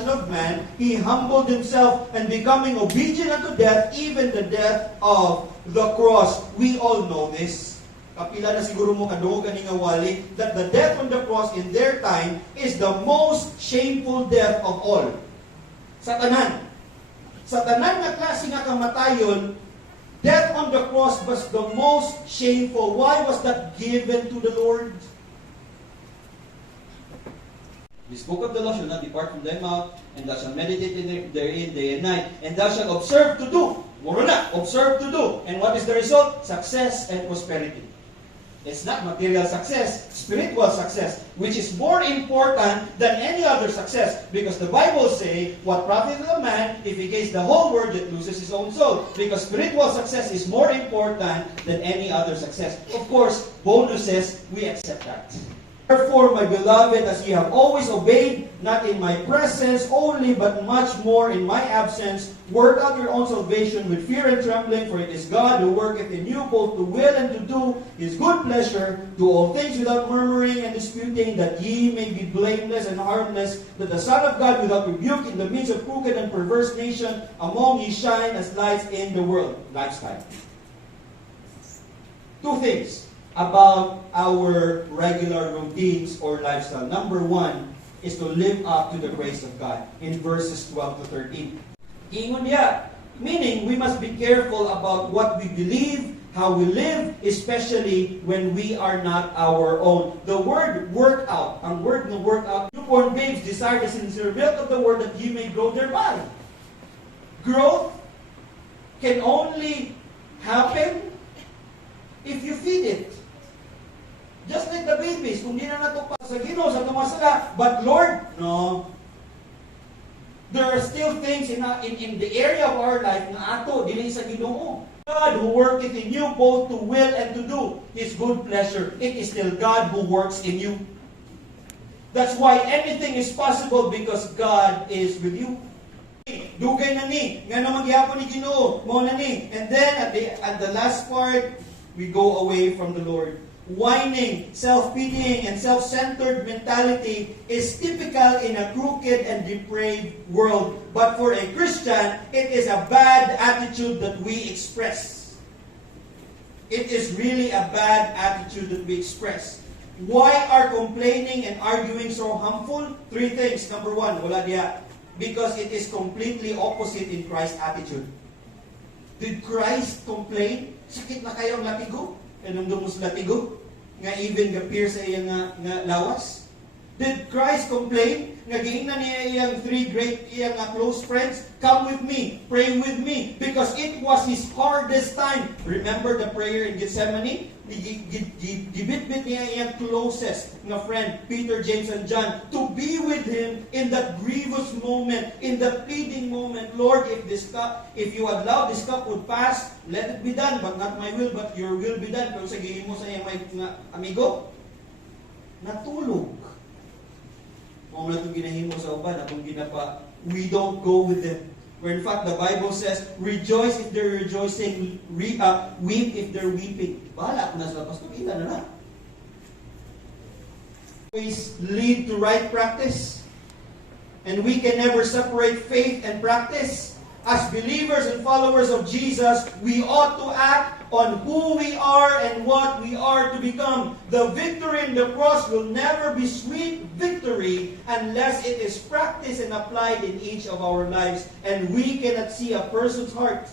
compassion of man, He humbled Himself and becoming obedient unto death, even the death of the cross. We all know this. Kapila na siguro mo kadungog ani nga wali that the death on the cross in their time is the most shameful death of all. Sa tanan. Sa tanan nga klase nga kamatayon, death on the cross was the most shameful. Why was that given to the Lord? This book of the law shall not depart from thy mouth, and thou shalt meditate therein day and night, and thou shalt observe to do. Muro na, observe to do. And what is the result? Success and prosperity. It's not material success, spiritual success, which is more important than any other success. Because the Bible says, what profit a man if he gains the whole world yet loses his own soul? Because spiritual success is more important than any other success. Of course, bonuses, we accept that. Therefore, my beloved, as ye have always obeyed, not in my presence only, but much more in my absence, work out your own salvation with fear and trembling, for it is God who worketh in you both to will and to do His good pleasure. Do all things without murmuring and disputing, that ye may be blameless and harmless, that the Son of God without rebuke in the midst of crooked and perverse nation among ye shine as lights in the world. Lifestyle. Two things about our regular routines or lifestyle. Number one is to live up to the grace of God in verses 12 to 13. Ingon niya, meaning we must be careful about what we believe, how we live, especially when we are not our own. The word work out, ang word na work out, newborn babes desire the sincere milk of the word that ye may grow thereby. Growth can only happen if you feed it. Just like the babies, kung di na nato pa sa Ginoo, sa tumasala. But Lord, no. There are still things in the area of our life na ato, dili sa Ginoo. God who worketh in you both to will and to do His good pleasure. It is still God who works in you. That's why anything is possible because God is with you. Dugay na ni, nga naman gihapon ni Ginoo, mo na ni. And then at the last part, we go away from the Lord. Whining, self-pitying, and self-centered mentality is typical in a crooked and depraved world. But for a Christian, it is a bad attitude that we express. It is really a bad attitude that we express. Why are complaining and arguing so harmful? Three things. Number one, wala diya. Because it is completely opposite in Christ's attitude. Did Christ complain? Sakit na kayong latigo? Anong dumus latigo? Nga even gapir sa iyang nga lawas? Did Christ complain? Nga giingnan niya iyang three great iyang close friends? Come with me, pray with me, because it was his hardest time. Remember the prayer in Gethsemane? Gibitbit niya iyang closest nga friend, Peter, James, and John, to be with him in that grievous moment, in that pleading moment. Lord, if you allow this cup would pass, let it be done, but not my will, but your will be done. Pero sa gihimo sa iyang mga amigo, natulog. Kung na itong ginahimo sa uban, atong ginapa, we don't go with them. Where in fact, the Bible says, rejoice if they're rejoicing, weep if they're weeping. Bahala ko na sa pastor, kita na na. Always lead to right practice. And we can never separate faith and practice. As believers and followers of Jesus, we ought to act on who we are and what we are to become. The victory in the cross will never be sweet victory unless it is practiced and applied in each of our lives. And we cannot see a person's heart